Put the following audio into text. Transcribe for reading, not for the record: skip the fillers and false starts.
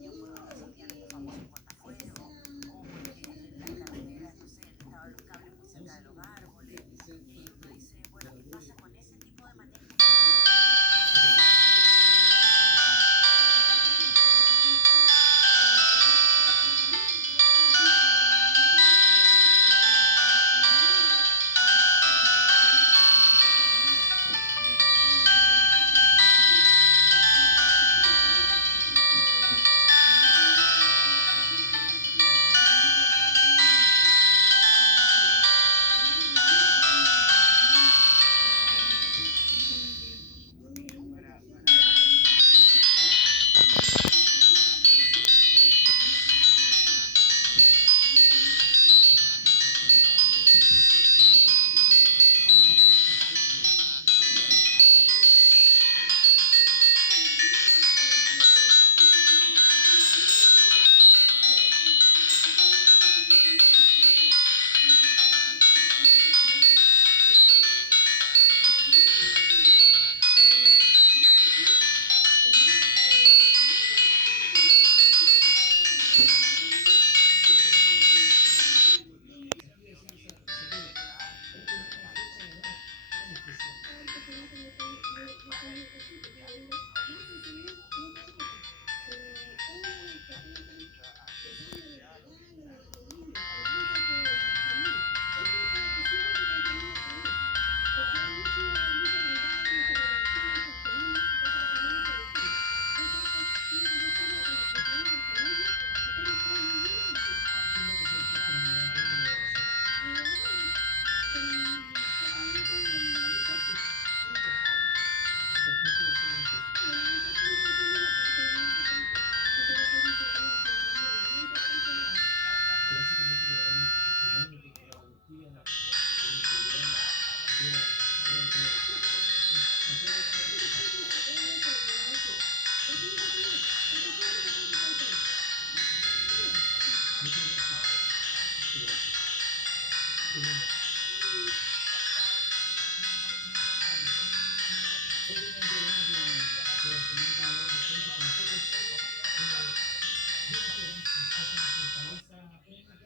años porque se tiene un famoso cortafuego o porque las carreteras, no sé, estaban los cables muy cerca de los árboles. Y uno dice, bueno, ¿qué pasa con ese tipo de manejo?